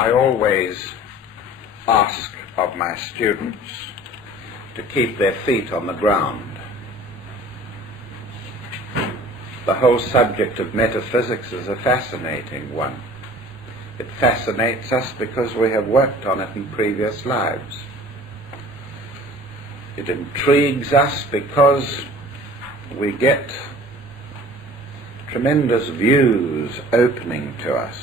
I always ask of my students to keep their feet on the ground. The whole subject of metaphysics is a fascinating one. It fascinates us because we have worked on it in previous lives. It intrigues us because we get tremendous views opening to us.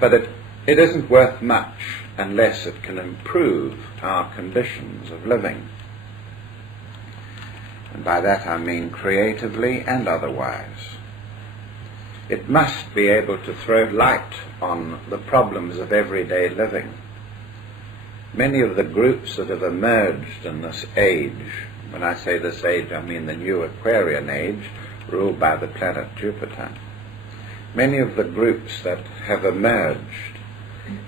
But it isn't worth much unless it can improve our conditions of living. And by that I mean creatively and otherwise. It must be able to throw light on the problems of everyday living. Many of the groups that have emerged in this age, when I say this age I mean the new Aquarian age, ruled by the planet Jupiter, many of the groups that have emerged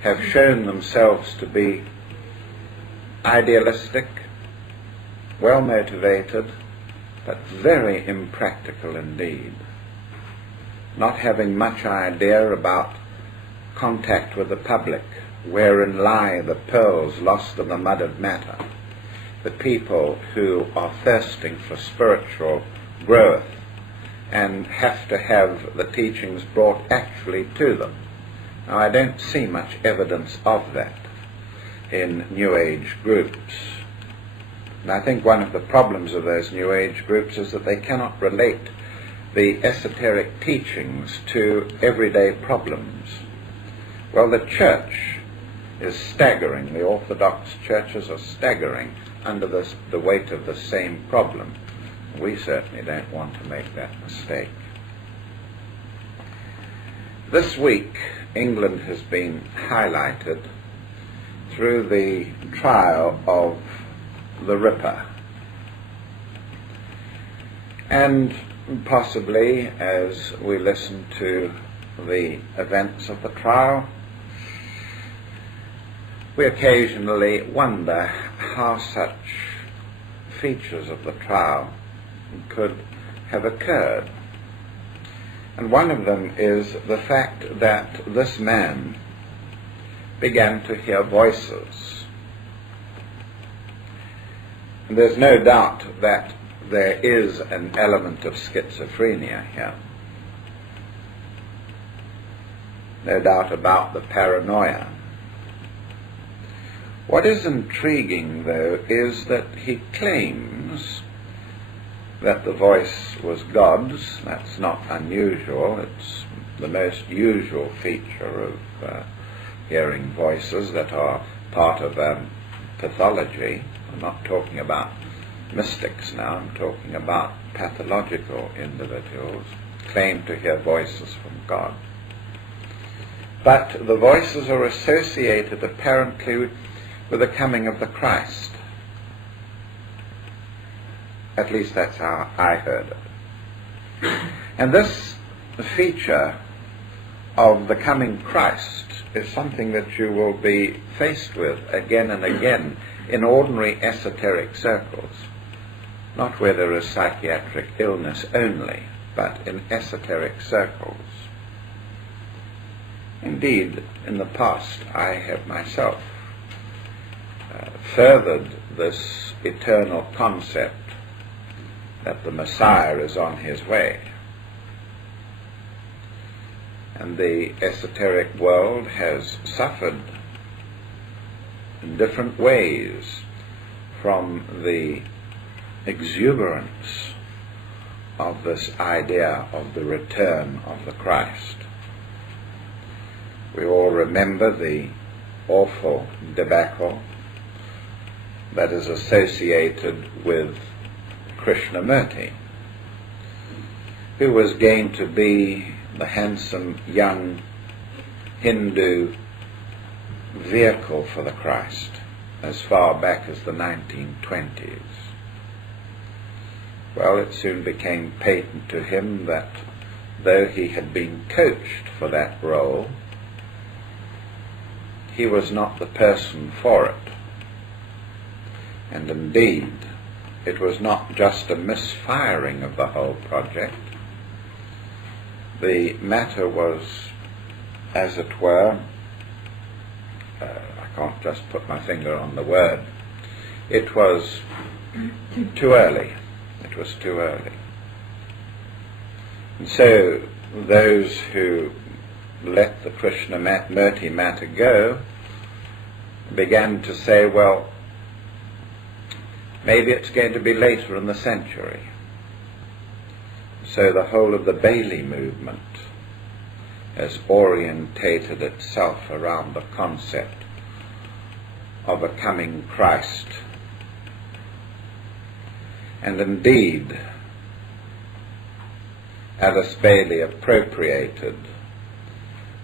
have shown themselves to be idealistic, well motivated, but very impractical indeed, not having much idea about contact with the public, wherein lie the pearls lost in the mud of matter, the people who are thirsting for spiritual growth and have to have the teachings brought actually to them. Now, I don't see much evidence of that in New Age groups. And I think one of the problems of those New Age groups is that they cannot relate the esoteric teachings to everyday problems. Well, the church is staggering. The Orthodox churches are staggering under the weight of the same problem. We certainly don't want to make that mistake. This week, England has been highlighted through the trial of the Ripper. And possibly, as we listen to the events of the trial, we occasionally wonder how such features of the trial could have occurred. And one of them is the fact that this man began to hear voices. And there's no doubt that there is an element of schizophrenia here. No doubt about the paranoia. What is intriguing, though, is that he claims that the voice was God's. That's not unusual. It's the most usual feature of hearing voices that are part of pathology. I'm not talking about mystics now. I'm talking about pathological individuals claim to hear voices from God. But the voices are associated apparently with the coming of the Christ. At least that's how I heard it. And this feature of the coming Christ is something that you will be faced with again and again in ordinary esoteric circles, not where there is psychiatric illness only, but in esoteric circles. Indeed, in the past I have myself furthered this eternal concept that the Messiah is on his way. And the esoteric world has suffered in different ways from the exuberance of this idea of the return of the Christ. We all remember the awful debacle that is associated with Krishnamurti, who was going to be the handsome young Hindu vehicle for the Christ as far back as the 1920s. Well, it soon became patent to him that though he had been coached for that role, he was not the person for it. And indeed, it was not just a misfiring of the whole project. The matter was as it were, I can't just put my finger on the word, it was too early. It was too early. And so those who let the Krishnamurti matter go began to say, well, maybe it's going to be later in the century. So the whole of the Bailey movement has orientated itself around the concept of a coming Christ. And indeed, Alice Bailey appropriated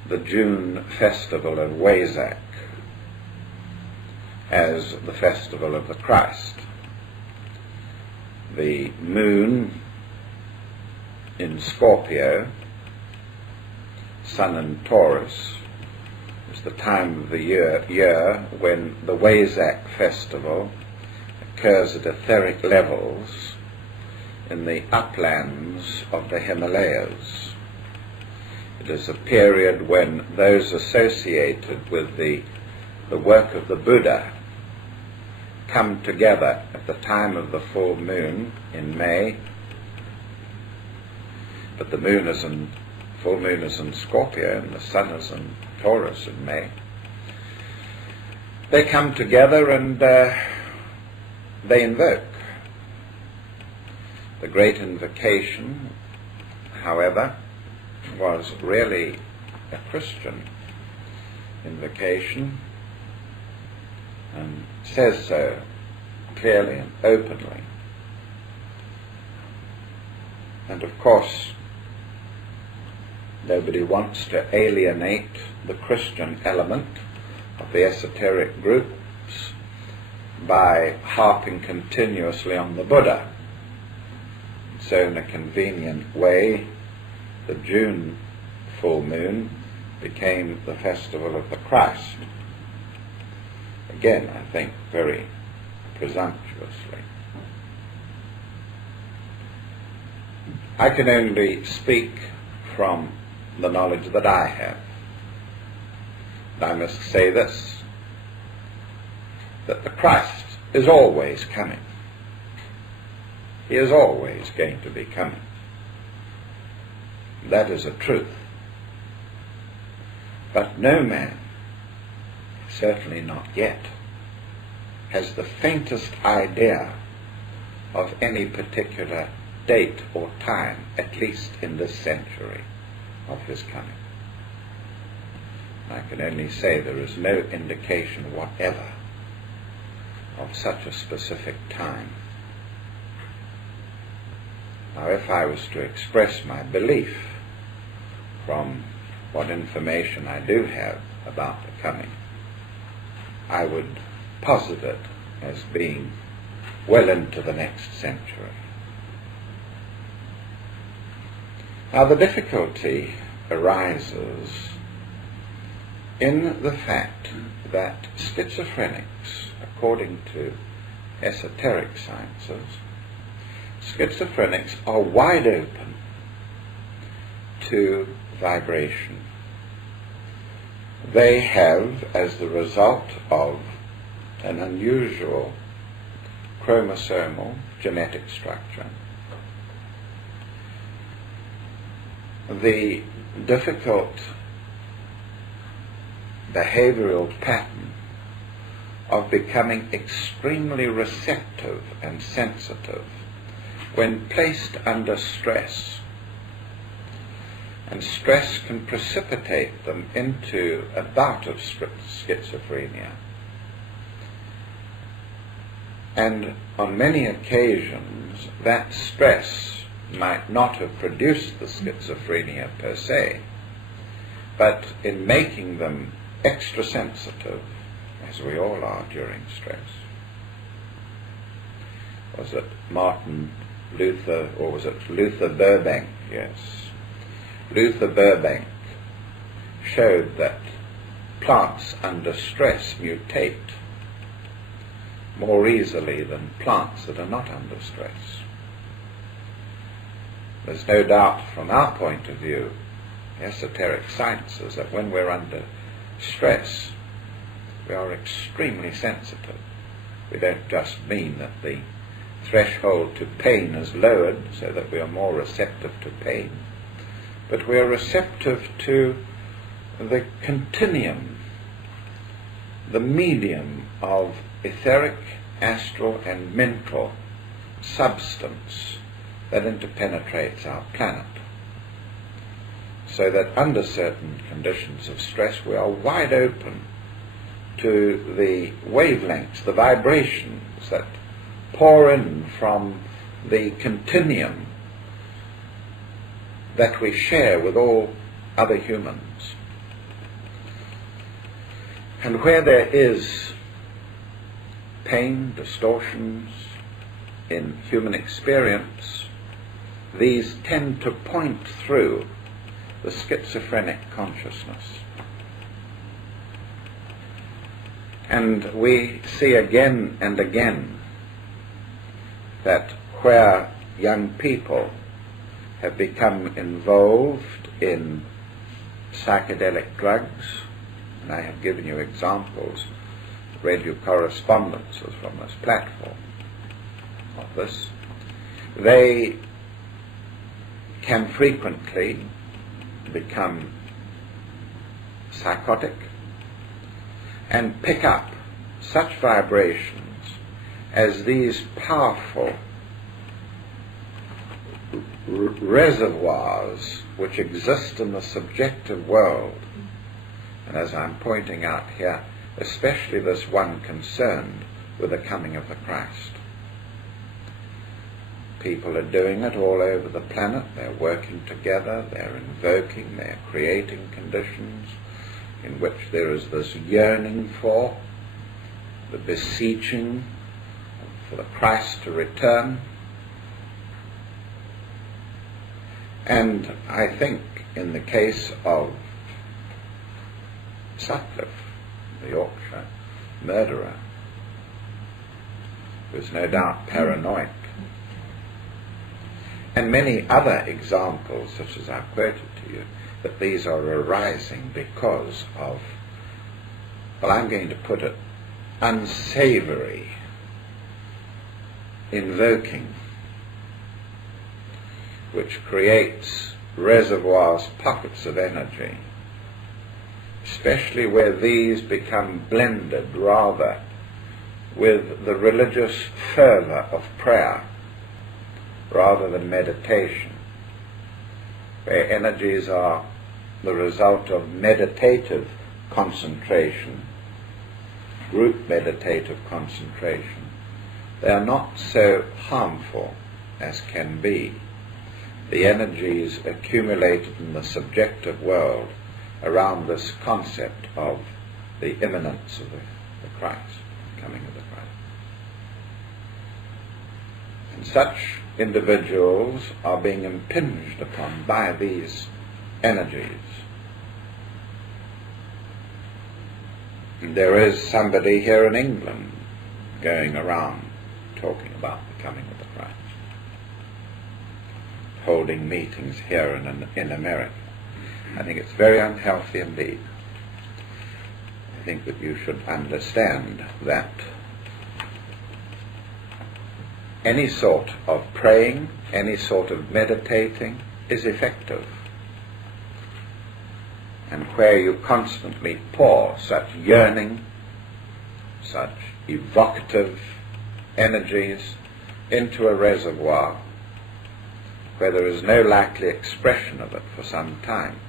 the June festival of Wesak as the festival of the Christ. The moon in Scorpio, Sun in Taurus, is the time of the year when the Wesak festival occurs at etheric levels in the uplands of the Himalayas. It is a period when those associated with the work of the Buddha come together at the time of the full moon in May, but the full moon is in Scorpio and the sun is in Taurus in May. They come together and they invoke. The great invocation, however, was really a Christian invocation, and says so clearly and openly. And of course, nobody wants to alienate the Christian element of the esoteric groups by harping continuously on the Buddha. So in a convenient way, the June full moon became the festival of the Christ. Again, I think very presumptuously. I can only speak from the knowledge that I have. And I must say this, that the Christ is always coming. He is always going to be coming. That is a truth. But no man, certainly not yet, has the faintest idea of any particular date or time, at least in this century, of his coming. I can only say there is no indication whatever of such a specific time. Now, if I was to express my belief from what information I do have about the coming, I would posit it as being well into the next century. Now, the difficulty arises in the fact that schizophrenics, according to esoteric sciences, schizophrenics are wide open to vibration. They have, as the result of an unusual chromosomal genetic structure, the difficult behavioral pattern of becoming extremely receptive and sensitive when placed under stress. And stress can precipitate them into a bout of schizophrenia. And on many occasions, that stress might not have produced the schizophrenia per se, but in making them extra sensitive, as we all are during stress. Was it Martin Luther, or was it Luther Burbank? Yes. Luther Burbank showed that plants under stress mutate more easily than plants that are not under stress. There's no doubt from our point of view esoteric sciences that when we're under stress, we are extremely sensitive. We don't just mean that the threshold to pain is lowered so that we are more receptive to pain, but we are receptive to the continuum, the medium of etheric, astral and mental substance that interpenetrates our planet, so that under certain conditions of stress we are wide open to the wavelengths, the vibrations that pour in from the continuum that we share with all other humans. And where there is pain, distortions in human experience, these tend to point through the schizophrenic consciousness. And we see again and again that where young people have become involved in psychedelic drugs, and I have given you examples, read you correspondences from this platform of this, they can frequently become psychotic and pick up such vibrations as these powerful reservoirs which exist in the subjective world, and as I'm pointing out here, especially this one concerned with the coming of the Christ. People are doing it all over the planet. They're working together, they're invoking, they're creating conditions in which there is this yearning for, the beseeching for the Christ to return. And I think in the case of Sutcliffe, the Yorkshire murderer, who's no doubt paranoid, and many other examples, such as I've quoted to you, that these are arising because of, well, I'm going to put it, unsavory invoking, which creates reservoirs, pockets of energy, especially where these become blended rather with the religious fervor of prayer rather than meditation, where energies are the result of meditative concentration, group meditative concentration. They are not so harmful as can be the energies accumulated in the subjective world around this concept of the imminence of the Christ, coming of the Christ. And such individuals are being impinged upon by these energies. And there is somebody here in England going around talking about the coming of the Christ, holding meetings here in America. I think it's very unhealthy indeed. I think that you should understand that any sort of praying, any sort of meditating is effective. And where you constantly pour such yearning, such evocative energies into a reservoir, where there is no likely expression of it for some time,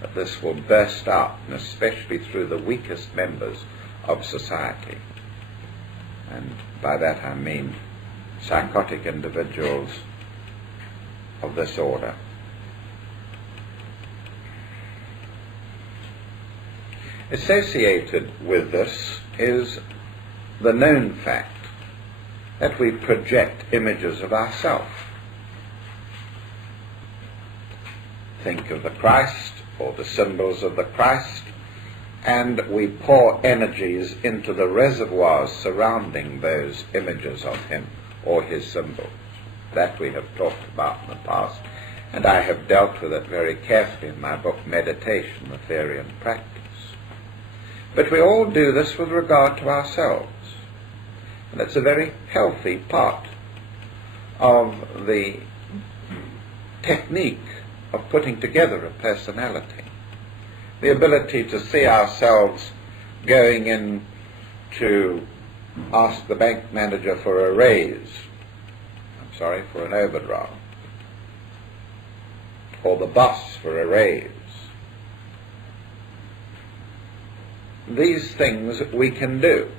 that this will burst out, and especially through the weakest members of society. And by that I mean psychotic individuals of this order. Associated with this is the known fact that we project images of ourselves. Think of the Christ or the symbols of the Christ, and we pour energies into the reservoirs surrounding those images of him or his symbols. That we have talked about in the past, And I have dealt with it very carefully in my book, Meditation, the Theory and Practice. But we all do this with regard to ourselves. And it's a very healthy part of the technique of putting together a personality. The ability to see ourselves going in to ask the bank manager for a raise, for an overdraft, or the boss for a raise. These things we can do,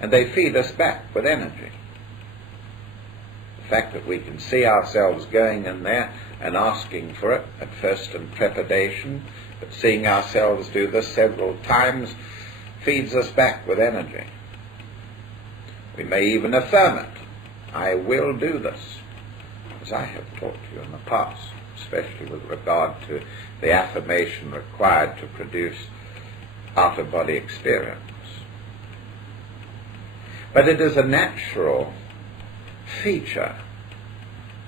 and they feed us back with energy. The fact that we can see ourselves going in there and asking for it, at first in trepidation, but seeing ourselves do this several times feeds us back with energy. We may even affirm it. I will do this, as I have taught you in the past, especially with regard to the affirmation required to produce out-of-body experience. But it is a natural feature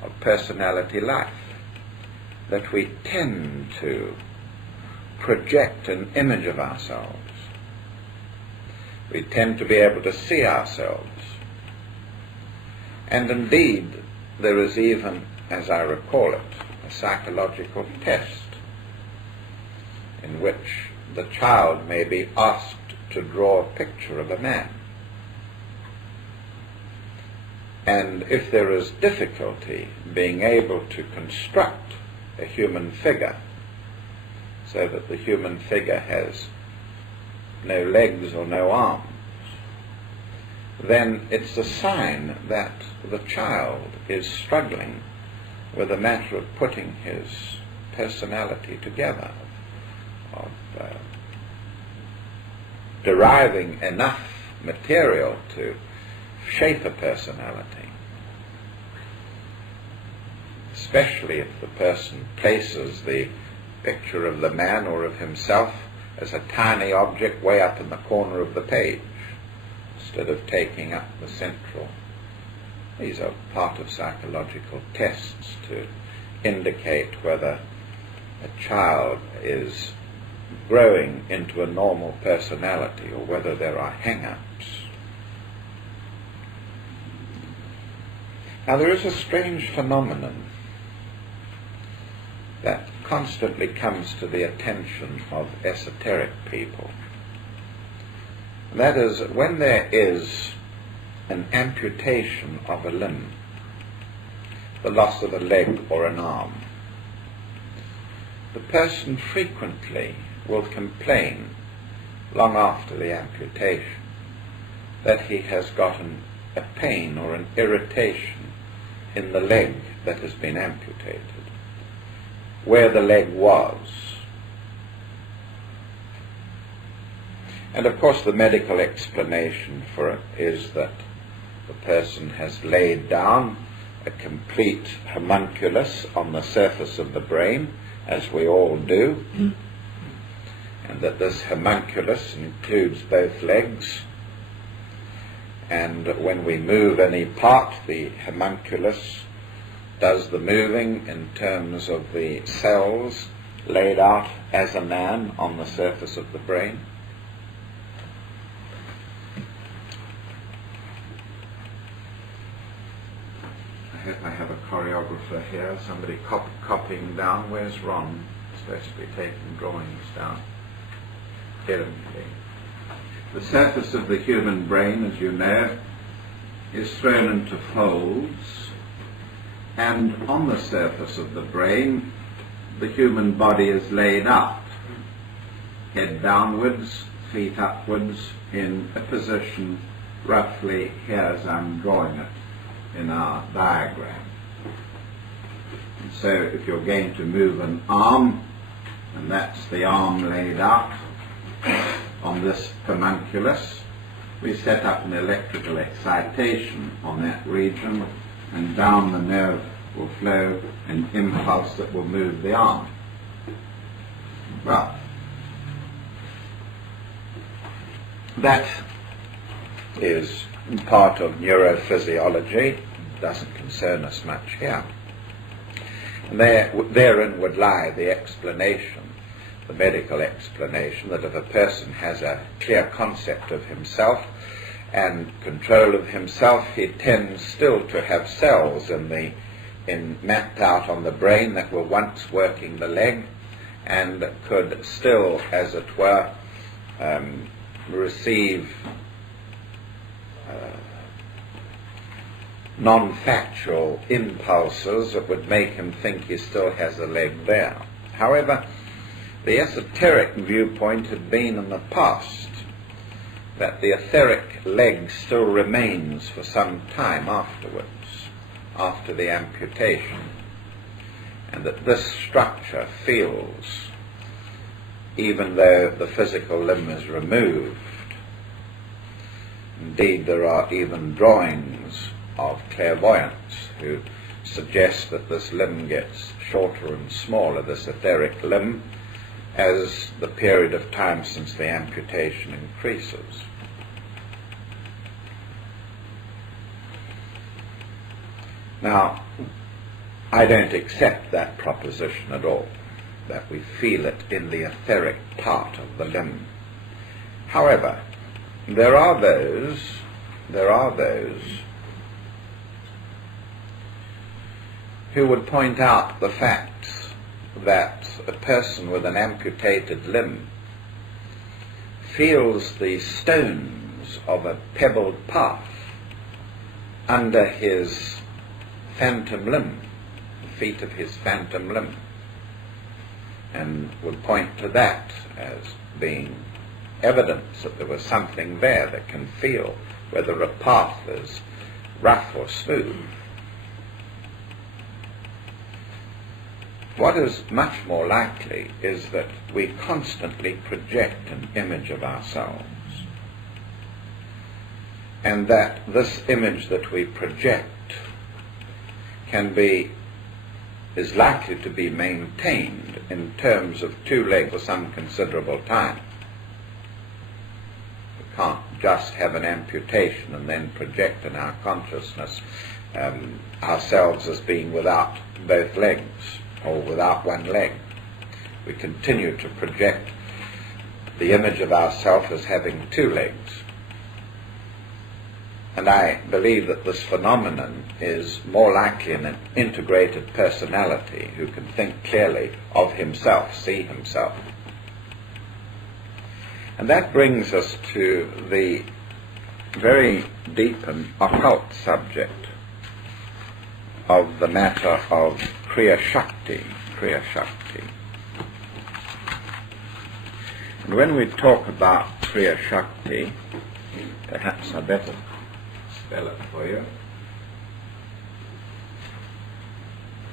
of personality life that we tend to project an image of ourselves. We tend to be able to see ourselves. And indeed, there is even, as I recall it, a psychological test in which the child may be asked to draw a picture of a man. And if there is difficulty being able to construct a human figure so that the human figure has no legs or no arms, then it's a sign that the child is struggling with the matter of putting his personality together, of deriving enough material to shape a personality, especially if the person places the picture of the man or of himself as a tiny object way up in the corner of the page, instead of taking up the central. These are part of psychological tests to indicate whether a child is growing into a normal personality or whether there are hang-ups. Now there is a strange phenomenon that constantly comes to the attention of esoteric people. That is, when there is an amputation of a limb, the loss of a leg or an arm, the person frequently will complain long after the amputation that he has gotten a pain or an irritation in the leg that has been amputated, where the leg was. And of course the medical explanation for it is that the person has laid down a complete homunculus on the surface of the brain, as we all do, and that this homunculus includes both legs, and when we move any part, the homunculus does the moving in terms of the cells laid out as a man on the surface of the brain. I hope I have a choreographer here, somebody copying down. Where's Ron? He's supposed to be taking drawings down. Get him, please. The surface of the human brain, as you know, is thrown into folds, and on the surface of the brain, the human body is laid out, head downwards, feet upwards, in a position roughly here as I'm drawing it in our diagram. And so if you're going to move an arm, and that's the arm laid out on this homunculus, we set up an electrical excitation on that region, and down the nerve will flow an impulse that will move the arm. Well, that is part of neurophysiology. It doesn't concern us much here. And therein would lie the explanation, the medical explanation, that if a person has a clear concept of himself and control of himself, he tends still to have cells mapped out on the brain that were once working the leg, and could still, as it were, receive non-factual impulses that would make him think he still has a leg there. However, the esoteric viewpoint had been in the past that the etheric leg still remains for some time afterwards, after the amputation, and that this structure feels even though the physical limb is removed. Indeed, there are even drawings of clairvoyants who suggest that this limb gets shorter and smaller, this etheric limb, as the period of time since the amputation increases. Now, I don't accept that proposition at all, that we feel it in the etheric part of the limb. However, there are those who would point out the fact that a person with an amputated limb feels the stones of a pebbled path under his phantom limb, the feet of his phantom limb, and would point to that as being evidence that there was something there that can feel whether a path is rough or smooth. What is much more likely is that we constantly project an image of ourselves, and that this image that we project is likely to be maintained in terms of two legs for some considerable time. We can't just have an amputation and then project in our consciousness ourselves as being without both legs, or without one leg. We continue to project the image of ourself as having two legs. And I believe that this phenomenon is more likely in an integrated personality who can think clearly of himself, see himself. And that brings us to the very deep and occult subject of the matter of Kriashakti. And when we talk about Kriashakti, perhaps I better spell it for you.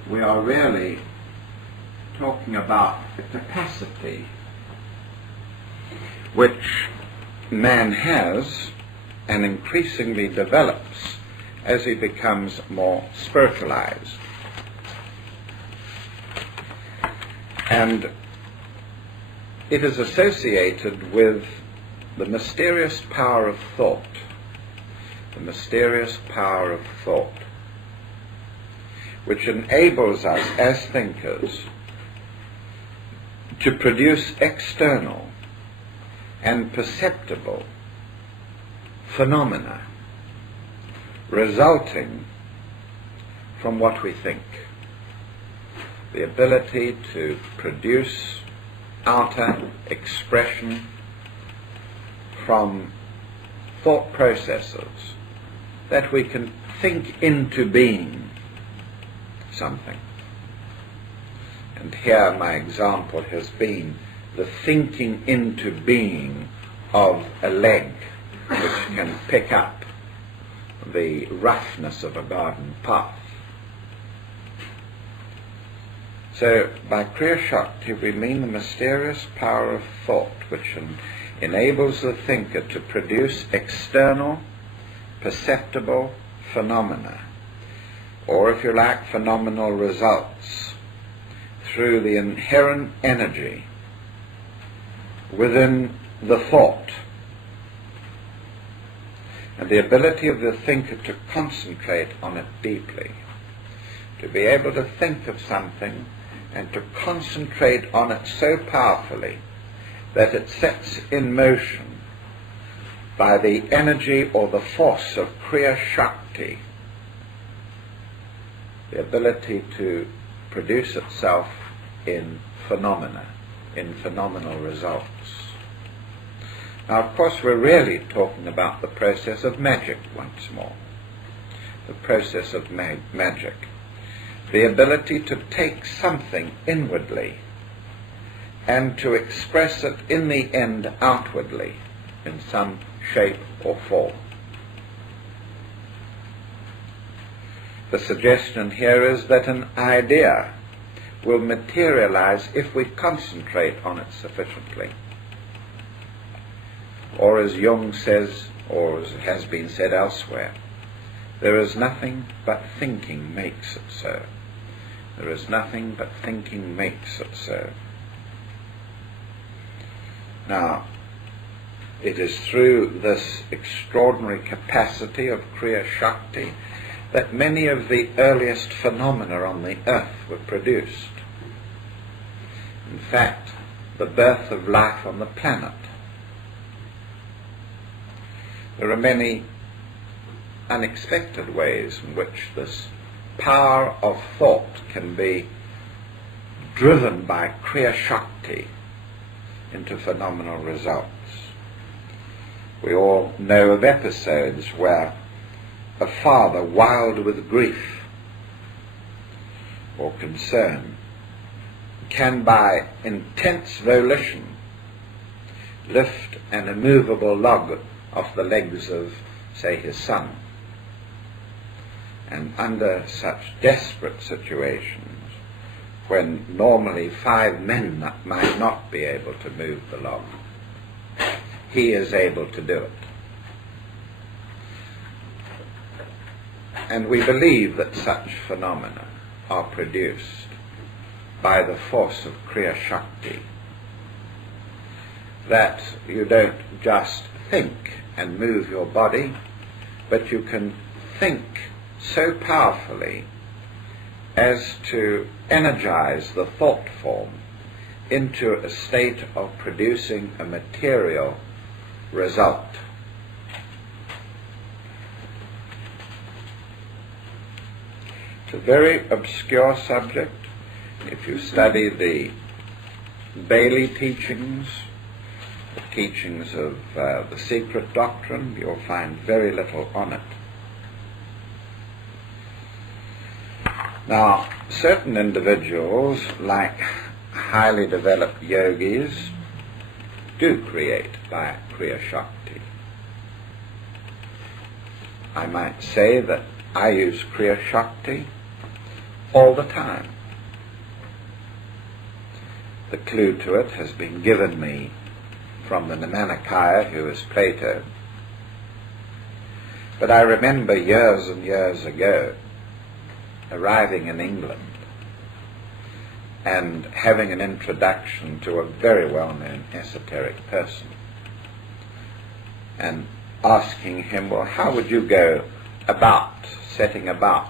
We are really talking about the capacity which man has and increasingly develops as he becomes more spiritualized. And it is associated with the mysterious power of thought. The mysterious power of thought, which enables us as thinkers to produce external and perceptible phenomena resulting from what we think. The ability to produce outer expression from thought processes that we can think into being something. And here my example has been the thinking into being of a leg which can pick up the roughness of a garden path. So by Kriashakti we mean the mysterious power of thought which enables the thinker to produce external perceptible phenomena, or if you like, phenomenal results, through the inherent energy within the thought, and the ability of the thinker to concentrate on it deeply, to be able to think of something and to concentrate on it so powerfully that it sets in motion by the energy or the force of Kriashakti, the ability to produce itself in phenomena, in phenomenal results. Now, of course, we're really talking about the process of magic once more. The process of magic. The ability to take something inwardly and to express it in the end outwardly in some shape or form. The suggestion here is that an idea will materialize if we concentrate on it sufficiently. Or as Jung says, or as has been said elsewhere, there is nothing but thinking makes it so. There is nothing but thinking makes it so. Now, it is through this extraordinary capacity of Kriashakti that many of the earliest phenomena on the earth were produced. In fact, the birth of life on the planet. There are many unexpected ways in which this power of thought can be driven by Kriashakti into phenomenal results. We all know of episodes where a father, wild with grief or concern, can by intense volition lift an immovable log off the legs of, say, his son. And under such desperate situations, when normally 5 men might not be able to move the log, he is able to do it. And we believe that such phenomena are produced by the force of Kriashakti. That you don't just think and move your body, but you can think so powerfully as to energize the thought form into a state of producing a material result. It's a very obscure subject. If you study the Bailey teachings, the teachings of the secret doctrine, you'll find very little on it. Now, certain individuals, like highly developed yogis, do create by Kriashakti. I might say that I use Kriashakti all the time. The clue to it has been given me from the Namanikaya, who is Plato. But I remember years and years ago arriving in England and having an introduction to a very well-known esoteric person and asking him, well, how would you go about setting about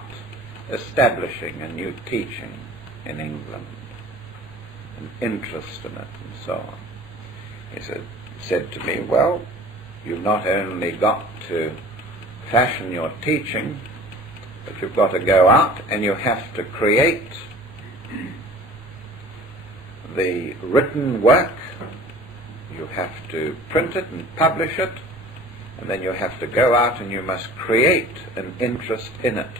establishing a new teaching in England, an interest in it and so on. He said to me, well, you've not only got to fashion your teaching, but you've got to go out and you have to create the written work, you have to print it and publish it, and then you have to go out and you must create an interest in it.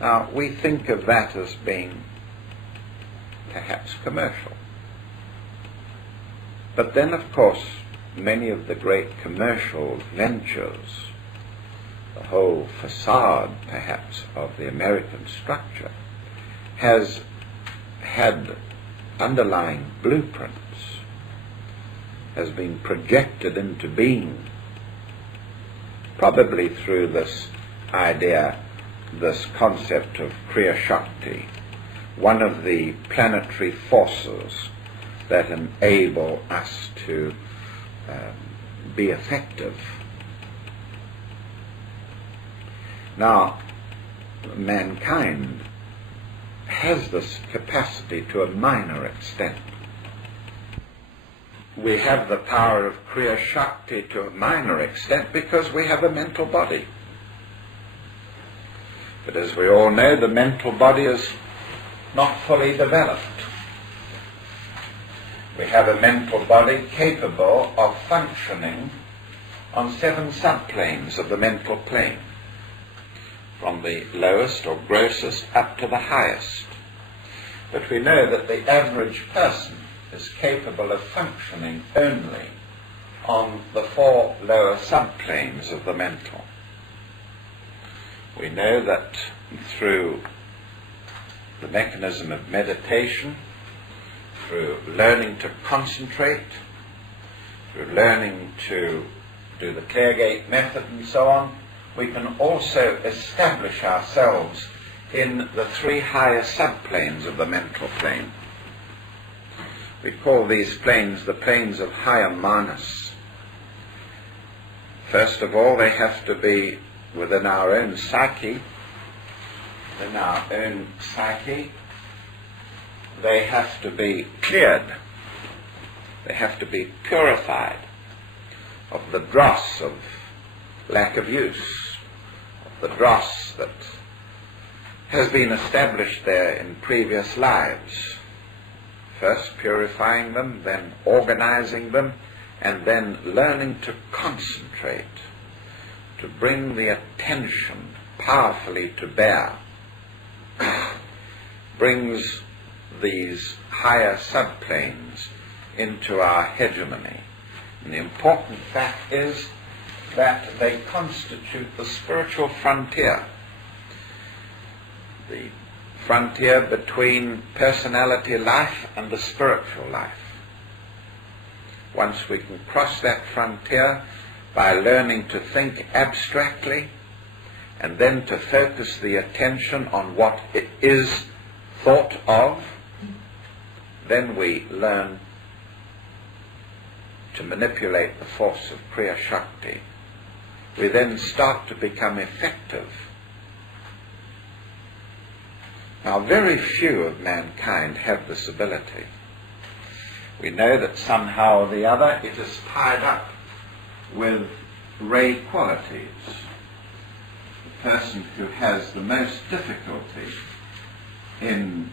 Now, we think of that as being perhaps commercial. But then, of course, many of the great commercial ventures, the whole facade, perhaps, of the American structure, has had underlying blueprints, has been projected into being, probably through this idea, this concept of Kriashakti, one of the planetary forces that enable us to be effective. Now, mankind has this capacity to a minor extent. We have the power of Kriashakti to a minor extent because we have a mental body. But as we all know, the mental body is not fully developed. We have a mental body capable of functioning on 7 subplanes of the mental plane, from the lowest or grossest up to the highest. But we know that the average person is capable of functioning only on the 4 lower subplanes of the mental. We know that through the mechanism of meditation, through learning to concentrate, through learning to do the Cleargate method and so on, we can also establish ourselves in the 3 higher subplanes of the mental plane. We call these planes the planes of higher manas. First of all, they have to be within our own psyche. Within our own psyche, they have to be cleared. They have to be purified of the dross of lack of use, of the dross that has been established there in previous lives. First purifying them, then organizing them, and then learning to concentrate, to bring the attention powerfully to bear, brings these higher subplanes into our hegemony. And the important fact is that they constitute the spiritual frontier, the frontier between personality life and the spiritual life. Once we can cross that frontier by learning to think abstractly and then to focus the attention on what it is thought of, then we learn to manipulate the force of Kriashakti. We then start to become effective. Now, very few of mankind have this ability. We know that somehow or the other it is tied up with ray qualities. The person who has the most difficulty in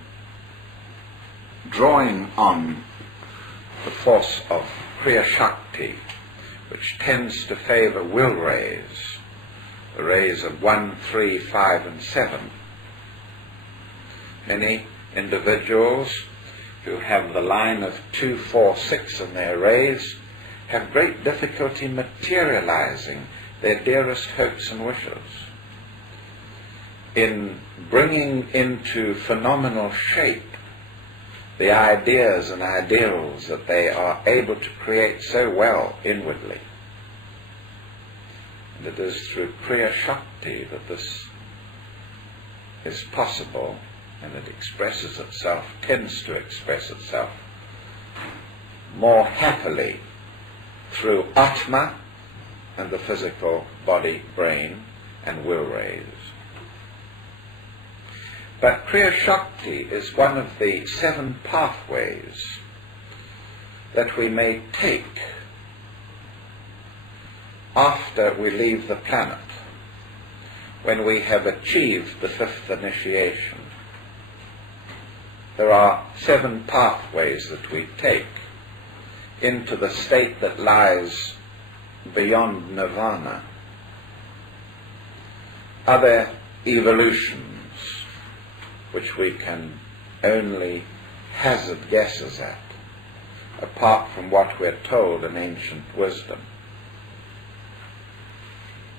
drawing on the force of Kriashakti, which tends to favor will rays, the rays of 1, 3, 5, and 7. Many individuals who have the line of 2, 4, 6 in their rays have great difficulty materializing their dearest hopes and wishes, in bringing into phenomenal shape the ideas and ideals that they are able to create so well inwardly. And it is through Kriashakti that this is possible, and it expresses itself, tends to express itself more happily through Atma and the physical body, brain, and will rays. But Kriashakti is one of the 7 pathways that we may take after we leave the planet, when we have achieved the 5th initiation. There are 7 pathways that we take into the state that lies beyond nirvana. Other evolutions which we can only hazard guesses at, apart from what we're told in ancient wisdom.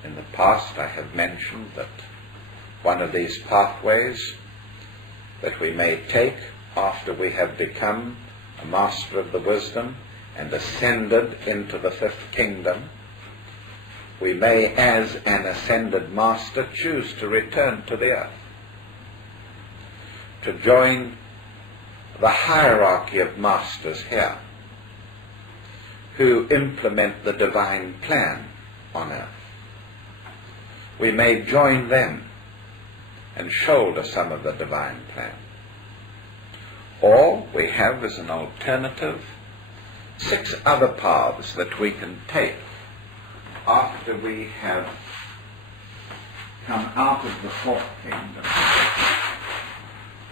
In the past I have mentioned that one of these pathways that we may take after we have become a master of the wisdom and ascended into the 5th kingdom, we may, as an ascended master, choose to return to the earth, to join the hierarchy of masters here who implement the divine plan on earth. We may join them and shoulder some of the divine plan. Or we have, as an alternative, 6 other paths that we can take after we have come out of the 4th kingdom.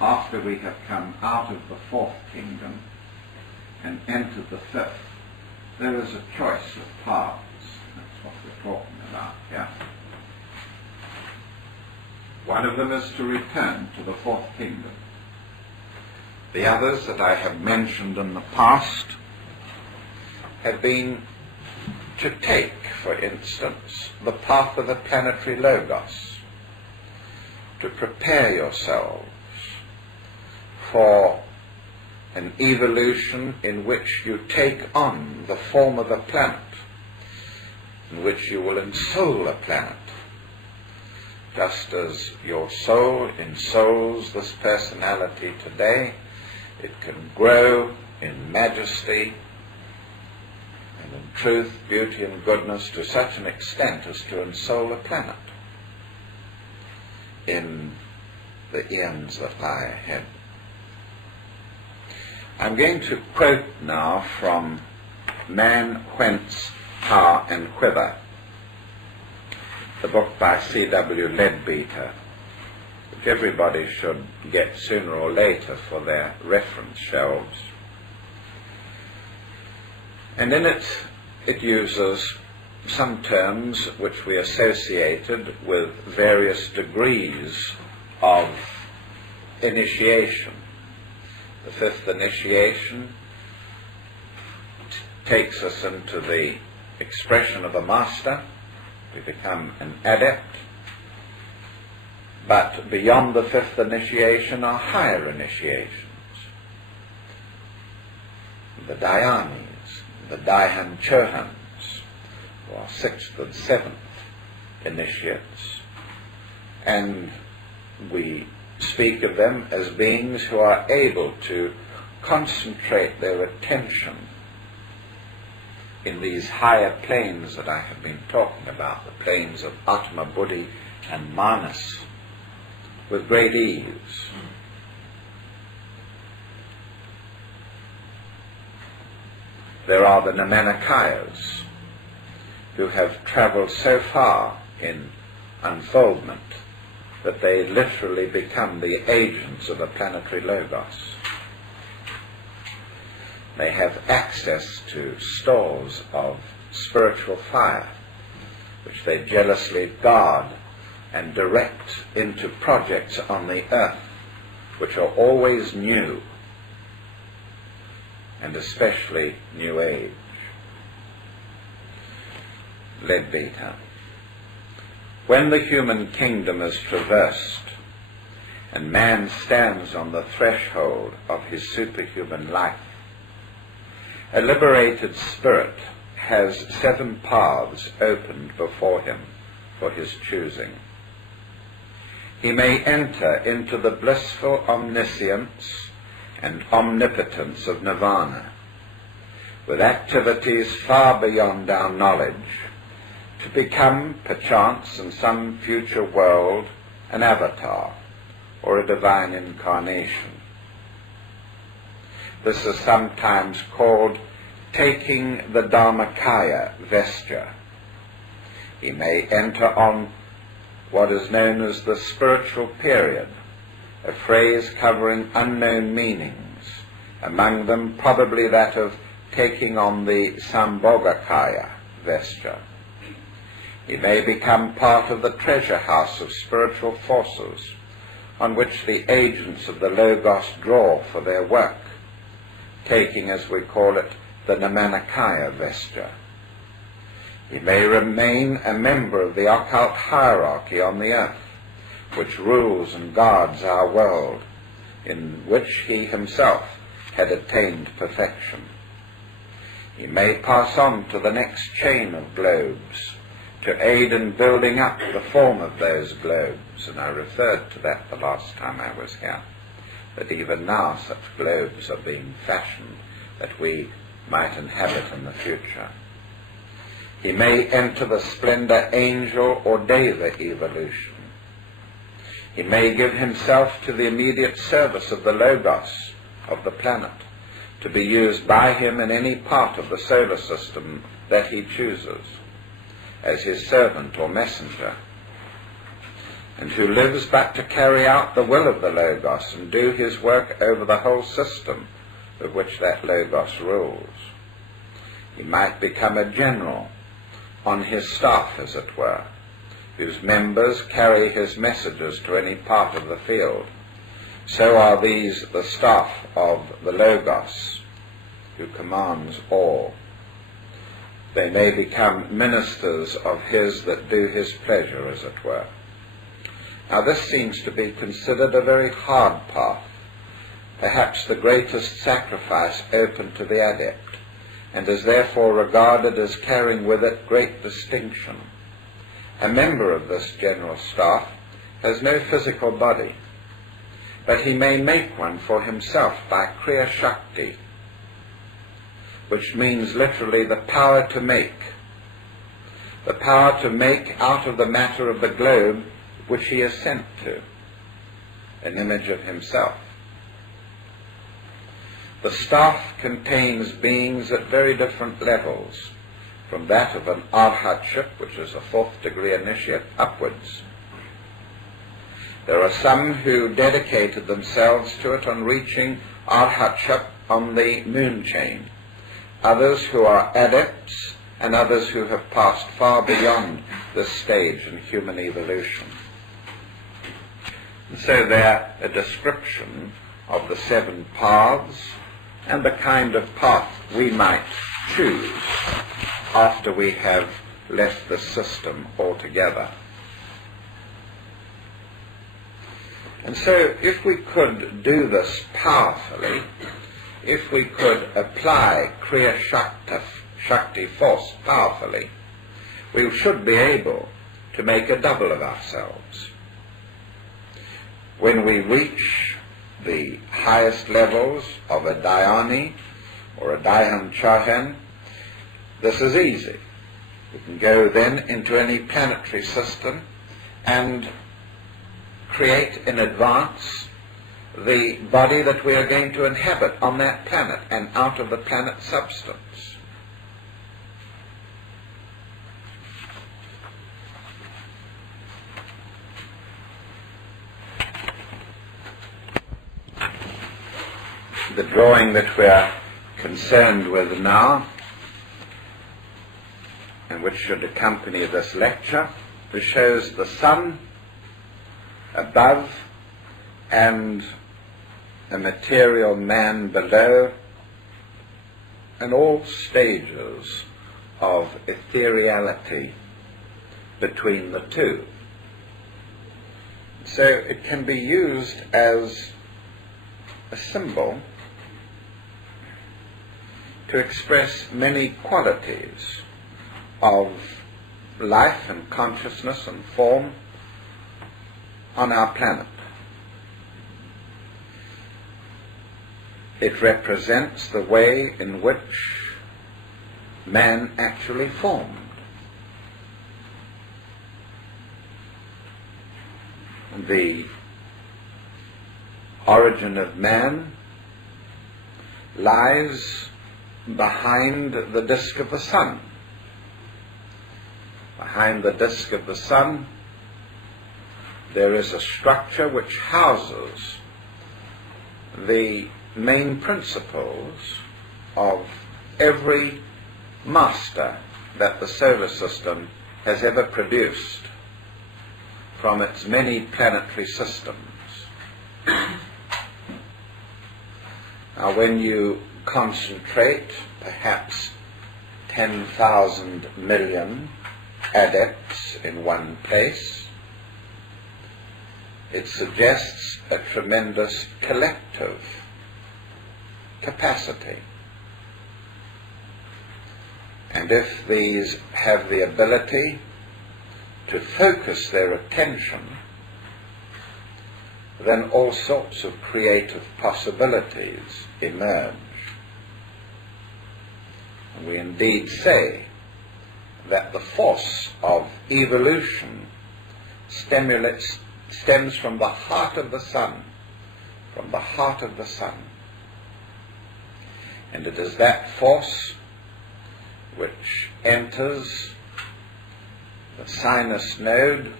After we have come out of the 4th kingdom and entered the 5th, there is a choice of paths. That's what we're talking about here. One of them is to return to the 4th kingdom. The others that I have mentioned in the past have been to take, for instance, the path of the planetary logos, to prepare yourselves for an evolution in which you take on the form of a planet, in which you will ensoul a planet, just as your soul ensouls this personality today. It can grow in majesty and in truth, beauty and goodness to such an extent as to ensoul a planet in the eons that lie ahead. I'm going to quote now from Man, Whence, How and Whither, the book by C.W. Leadbeater, which everybody should get sooner or later for their reference shelves. And in it, it uses some terms which we associated with various degrees of initiation. The 5th initiation takes us into the expression of a master. We become an adept. But beyond the 5th initiation are higher initiations. The dhyanis, the Dhyan Chohans, who are 6th and 7th initiates. And we speak of them as beings who are able to concentrate their attention in these higher planes that I have been talking about, the planes of Atma, Buddhi and Manas, with great ease. There are the Namanikayas, who have traveled so far in unfoldment that they literally become the agents of the planetary logos. They have access to stores of spiritual fire, which they jealously guard and direct into projects on the earth, which are always new, and especially New Age. Leadbeater. When the human kingdom is traversed and man stands on the threshold of his superhuman life, a liberated spirit has 7 paths opened before him for his choosing. He may enter into the blissful omniscience and omnipotence of nirvana, with activities far beyond our knowledge, to become, perchance, in some future world, an avatar or a divine incarnation. This is sometimes called taking the Dharmakaya vesture. He may enter on what is known as the spiritual period, a phrase covering unknown meanings, among them probably that of taking on the Sambhogakaya vesture. He may become part of the treasure house of spiritual forces on which the agents of the Logos draw for their work, taking, as we call it, the Namanikaya vesture. He may remain a member of the occult hierarchy on the earth, which rules and guards our world, in which he himself had attained perfection. He may pass on to the next chain of globes, to aid in building up the form of those globes, and I referred to that the last time I was here, that even now such globes are being fashioned that we might inhabit in the future. He may enter the splendor angel or deva evolution. He may give himself to the immediate service of the Logos of the planet, to be used by him in any part of the solar system that he chooses, as his servant or messenger, and who lives but to carry out the will of the Logos and do his work over the whole system of which that Logos rules. He might become a general on his staff, as it were, whose members carry his messages to any part of the field. So are these the staff of the Logos, who commands all. They may become ministers of his that do his pleasure, as it were. Now this seems to be considered a very hard path, perhaps the greatest sacrifice open to the adept, and is therefore regarded as carrying with it great distinction. A member of this general staff has no physical body, but he may make one for himself by Kriashakti, which means literally the power to make out of the matter of the globe which he is sent to, an image of himself. The staff contains beings at very different levels, from that of an arhatship, which is a fourth degree initiate, upwards. There are some who dedicated themselves to it on reaching arhatship on the moon chain, others who are adepts, and others who have passed far beyond this stage in human evolution. And so there a description of the 7 paths and the kind of path we might choose after we have left the system altogether. And so if we could do this powerfully, if we could apply Kriashakti force powerfully, we should be able to make a double of ourselves. When we reach the highest levels of a dhyani or a dhyan chahan, this is easy. We can go then into any planetary system and create in advance the body that we are going to inhabit on that planet and out of the planet's substance. The drawing that we are concerned with now, and which should accompany this lecture, shows the sun above and a material man below, and all stages of ethereality between the two. So it can be used as a symbol to express many qualities of life and consciousness and form on our planet. It represents the way in which man actually formed. The origin of man lies behind the disk of the sun. Behind the disk of the sun there is a structure which houses the main principles of every master that the solar system has ever produced from its many planetary systems. Now, when you concentrate perhaps 10,000 million adepts in one place, it suggests a tremendous collective capacity. And if these have the ability to focus their attention, then all sorts of creative possibilities emerge. And we indeed say that the force of evolution stimulates stems from the heart of the sun, from the heart of the sun. And it is that force which enters the sinus node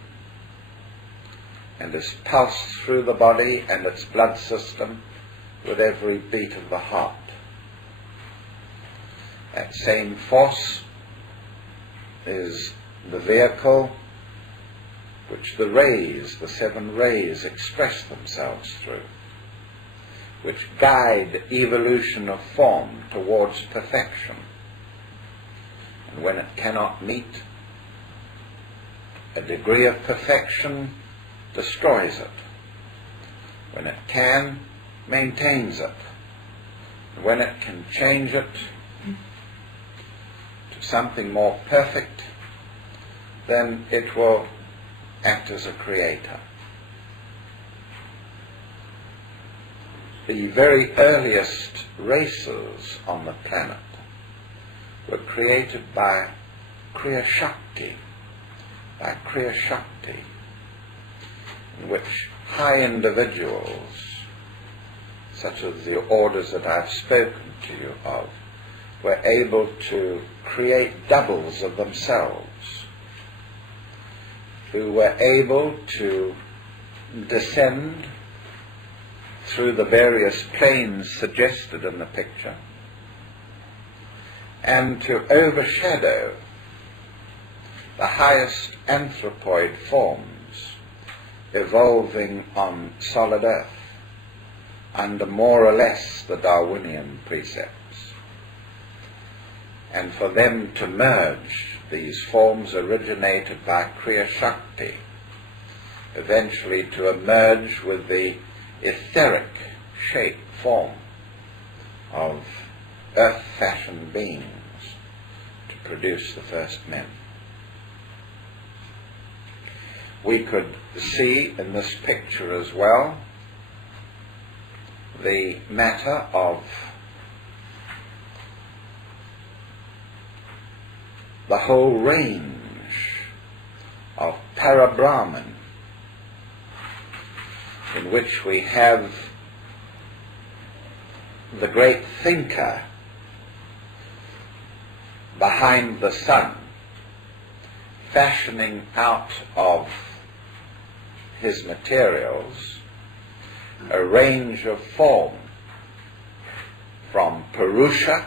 and is pulsed through the body and its blood system with every beat of the heart. That same force is the vehicle which the rays, the 7 rays, express themselves through, which guide evolution of form towards perfection. And when it cannot meet a degree of perfection, destroys it. When it can, maintains it. And when it can change it to something more perfect, then it will act as a creator. The very earliest races on the planet were created by Kriashakti, in which high individuals, such as the orders that I've spoken to you of, were able to create doubles of themselves, who were able to descend through the various planes suggested in the picture and to overshadow the highest anthropoid forms evolving on solid earth under more or less the Darwinian precepts, and for them to merge these forms originated by Kriashakti, eventually to emerge with the etheric shape form of earth-fashioned beings to produce the first men. We could see in this picture as well the matter of the whole range of para-Brahman, in which we have the great thinker behind the sun, fashioning out of his materials a range of form, from Purusha,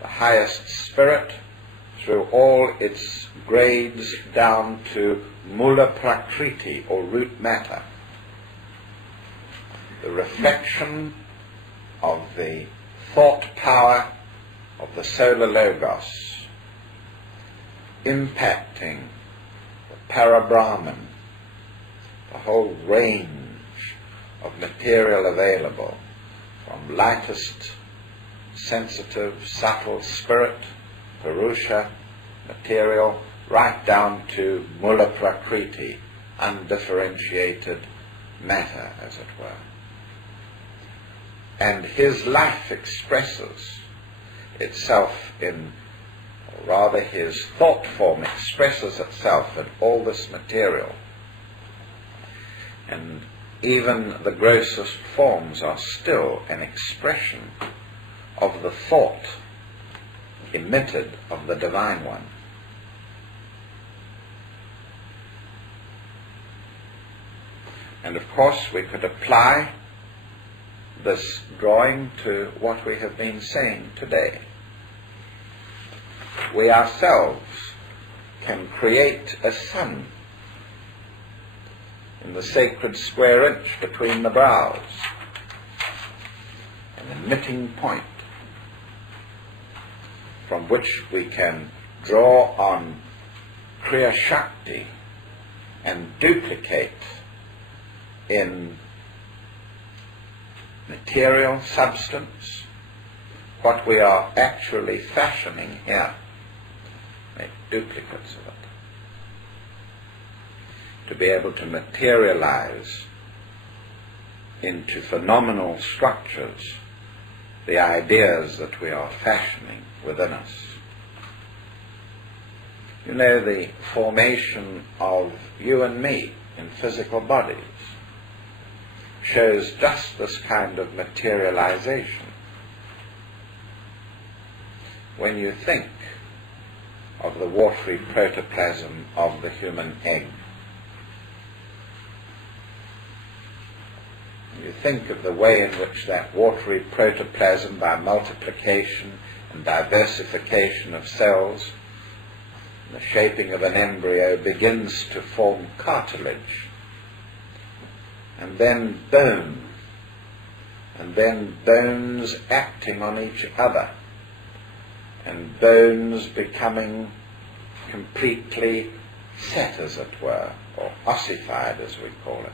the highest spirit, through all its grades down to Mula Prakriti, or root matter, the reflection of the thought power of the solar logos, impacting the para-Brahman, the whole range of material available, from lightest, sensitive, subtle spirit, Purusha, material, right down to Mula Prakriti, undifferentiated matter, as it were. And his life expresses itself in, or rather his thought form expresses itself in all this material. And even the grossest forms are still an expression of the thought emitted of the Divine One. And of course we could apply this drawing to what we have been saying today. We ourselves can create a sun in the sacred square inch between the brows, an emitting point from which we can draw on Kriashakti and duplicate in material substance what we are actually fashioning here, make duplicates of it, to be able to materialize into phenomenal structures the ideas that we are fashioning within us. You know, the formation of you and me in physical bodies shows just this kind of materialization. When you think of the watery protoplasm of the human egg, you think of the way in which that watery protoplasm, by multiplication and diversification of cells, the shaping of an embryo, begins to form cartilage, and then bone, and then bones acting on each other, and bones becoming completely set, as it were, or ossified, as we call it.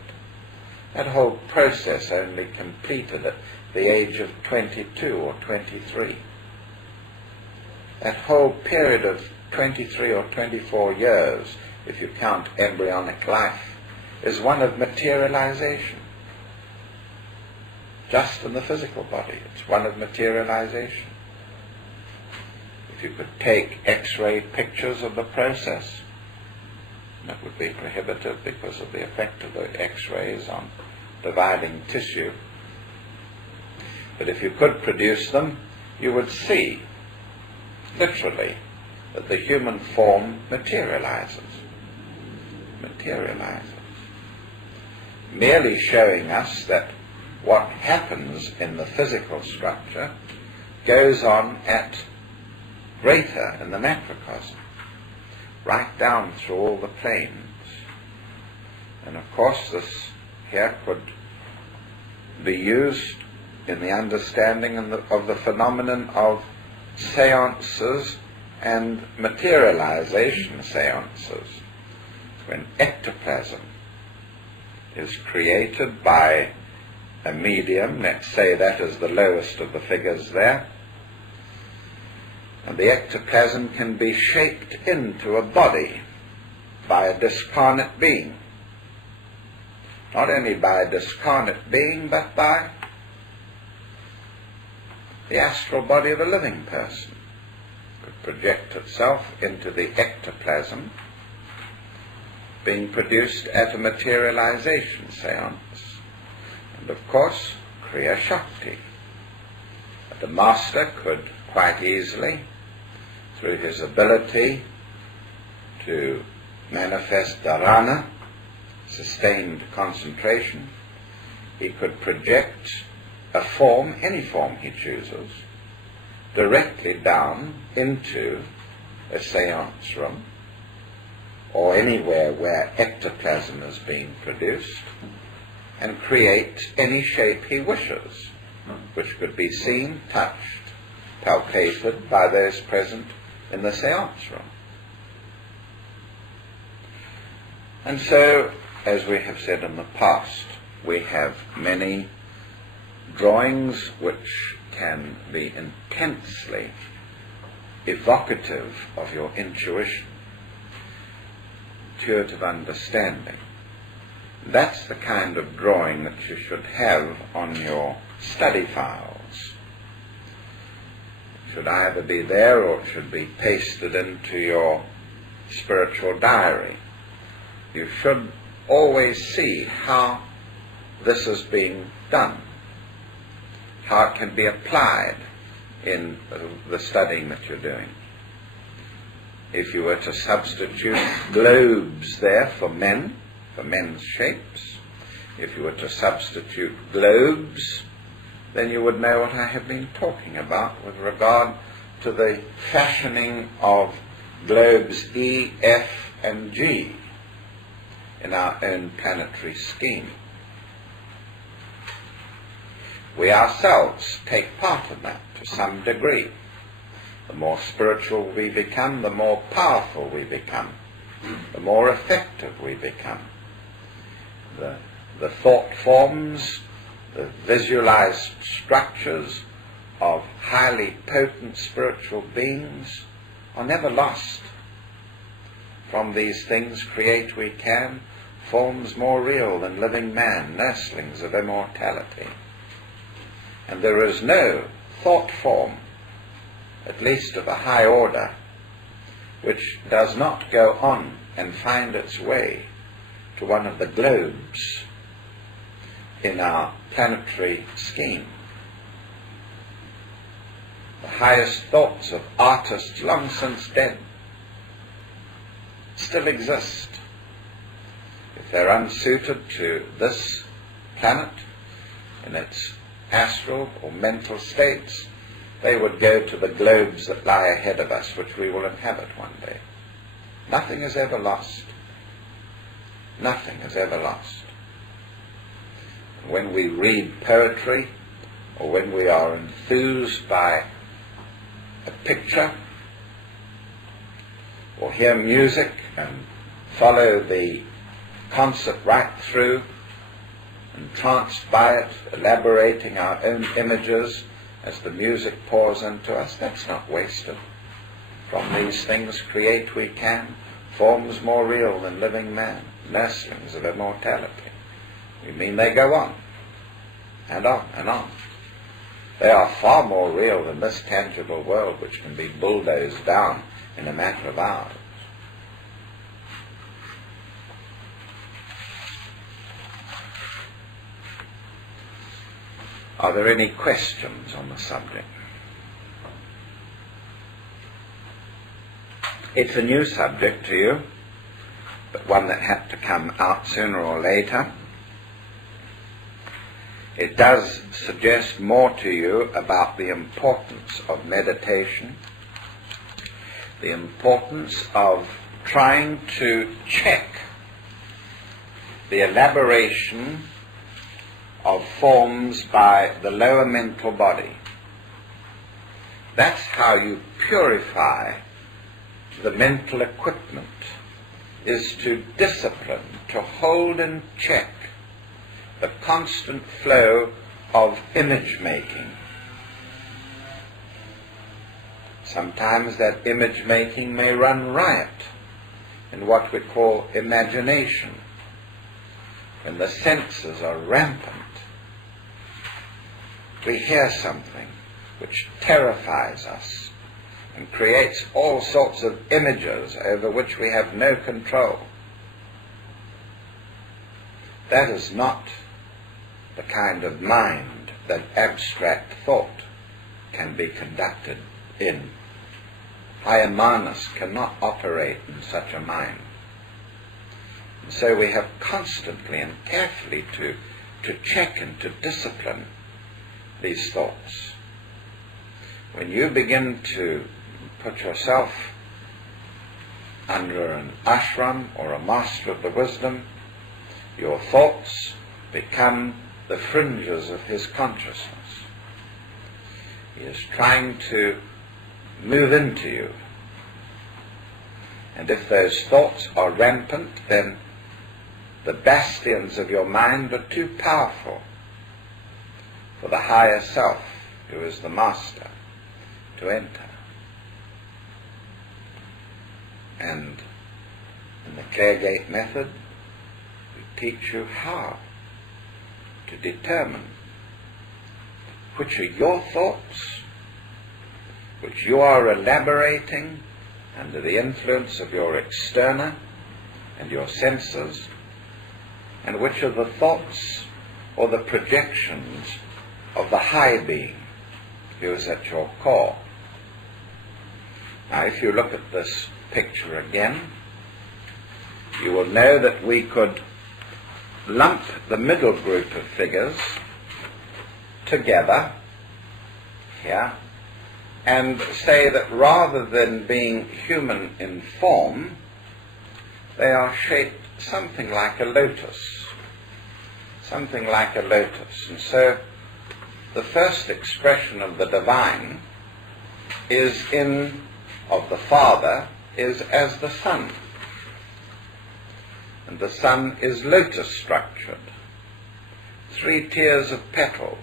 That whole process only completed at the age of 22 or 23. That whole period of 23 or 24 years, if you count embryonic life, is one of materialization. Just in the physical body, it's one of materialization. If you could take X-ray pictures of the process, that would be prohibitive because of the effect of the X-rays on dividing tissue. But if you could produce them, you would see, literally, that the human form materializes. Merely showing us that what happens in the physical structure goes on at greater in the macrocosm, right down through all the planes. And of course this here could be used in the understanding of the phenomenon of seances and materialization seances, when ectoplasm is created by a medium, let's say that is the lowest of the figures there, and the ectoplasm can be shaped into a body by a discarnate being. Not only by a discarnate being, but by the astral body of a living person. It could project itself into the ectoplasm, being produced at a materialization seance. And of course, Kriashakti. The master could quite easily, through his ability to manifest dharana, sustained concentration, he could project a form, any form he chooses, directly down into a seance room, or anywhere where ectoplasm is being produced, and create any shape he wishes, which could be seen, touched, palpated by those present in the seance room. And so, as we have said in the past, we have many drawings which can be intensely evocative of your intuition, intuitive understanding. That's the kind of drawing that you should have on your study files. It should either be there or it should be pasted into your spiritual diary. You should always see how this is being done, how it can be applied in the studying that you're doing. If you were to substitute globes there for men, for men's shapes, if you were to substitute globes, then you would know what I have been talking about with regard to the fashioning of globes E, F, and G in our own planetary scheme. We ourselves take part in that to some degree. The more spiritual we become, the more powerful we become, the more effective we become. The thought forms, the visualized structures of highly potent spiritual beings are never lost. From these things create we can forms more real than living man, nestlings of immortality. And there is no thought form, at least of a high order, which does not go on and find its way to one of the globes in our planetary scheme. The highest thoughts of artists long since dead still exist. If they're unsuited to this planet in its astral or mental states, they would go to the globes that lie ahead of us, which we will inhabit one day. Nothing is ever lost. Nothing is ever lost. When we read poetry, or when we are enthused by a picture, or hear music and follow the concert right through, entranced by it, elaborating our own images as the music pours into us, that's not wasted. From these things create we can forms more real than living man, nestlings of immortality. We mean they go on, and on, and on. They are far more real than this tangible world which can be bulldozed down in a matter of hours. Are there any questions on the subject? It's a new subject to you, but one that had to come out sooner or later. It does suggest more to you about the importance of meditation, the importance of trying to check the elaboration of forms by the lower mental body. That's how you purify the mental equipment, is to discipline, to hold in check the constant flow of image making. Sometimes that image making may run riot in what we call imagination, when the senses are rampant. We hear something which terrifies us and creates all sorts of images over which we have no control. That is not the kind of mind that abstract thought can be conducted in. Higher manas cannot operate in such a mind. And so we have constantly and carefully to check and to discipline these thoughts. When you begin to put yourself under an ashram or a master of the wisdom, your thoughts become the fringes of his consciousness. He is trying to move into you. And if those thoughts are rampant, then the bastions of your mind are too powerful for the higher self, who is the master, to enter. And in the Cleargate method, we teach you how to determine which are your thoughts, which you are elaborating under the influence of your externa and your senses, and which are the thoughts or the projections of the high being who is at your core. Now, if you look at this picture again, you will know that we could lump the middle group of figures together here and say that rather than being human in form, they are shaped something like a lotus. Something like a lotus. And so the first expression of the divine of the Father is as the sun. And the sun is lotus structured. 3 tiers of petals.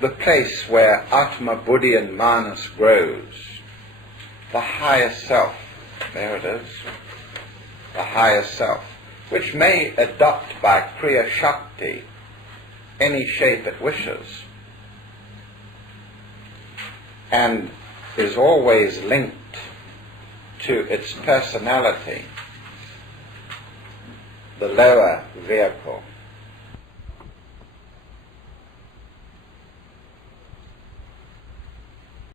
The place where Atma, Buddhi and Manas grows. The higher self. There it is. The higher self. Which may adopt by Kriashakti any shape it wishes. And is always linked to its personality the lower vehicle.